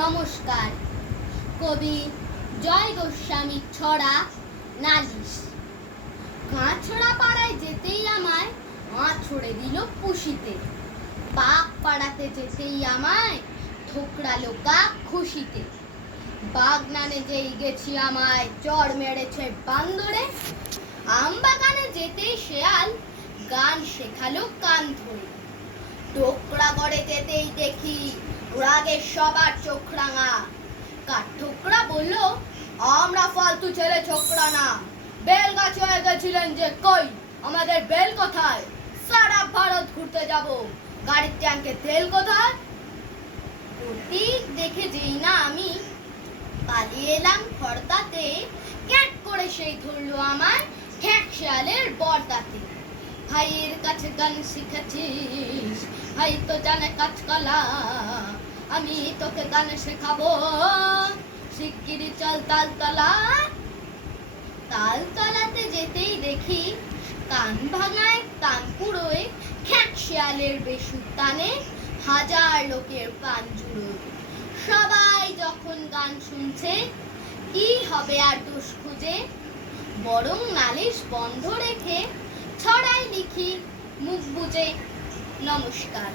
নমস্কার। কবি জয় গোস্বামী ছড়া নালিশ। গাঁছড়া পাড়ায় যেতেই আমায় আঁচড়ে দিল পুশিতে, বাঘ পাড়াতে যেতেই আমায় ঠোকরালো কাক খুশিতে, বাগনানে যেই গেছি আমায় চড় মেরেছে বান্দরে, আমবাগানে যেতেই শেয়াল গান শেখালো কান ধরে, টোকরাগড়ে যেতেই দেখি রাগে সবার চোখ রাঙা, কাঠঠোকরা বলল আমরা ফালতু ছেলে ছোকরা না, বেল গাছ হয়ে গেছিলেন যে কই, আমাদের বেল কোথায়, সারা ভারত ঘুরতে যাব, গাড়ির ট্যাঙ্কে তেল কোথায়। প্রতীক দেখে যেই না আমি পালিয়ে এলাম খড়দাতে, ক্যাট করে সেই ধরলো আমায় ঠ্যাক শেয়ালের বরদাতে। ভাইয়ের কাছে গান শিখেছিস, ভাই তো জানে কাজকলা, আমি তোকে গান শেখাবো, শিগগিরি চল তালতলা। তালতলাতে যেতেই দেখি কান ভাঙায় কান পুড়োয় খ্যাক শেয়ালের বেসুর টানে হাজার লোকের প্রাণ জুড়োয়। সবাই যখন গান শুনছে কি হবে আর দোষ খুঁজে, বরং নালিশ বন্ধ রেখে ছড়াই লিখি মুখ বুজে। নমস্কার।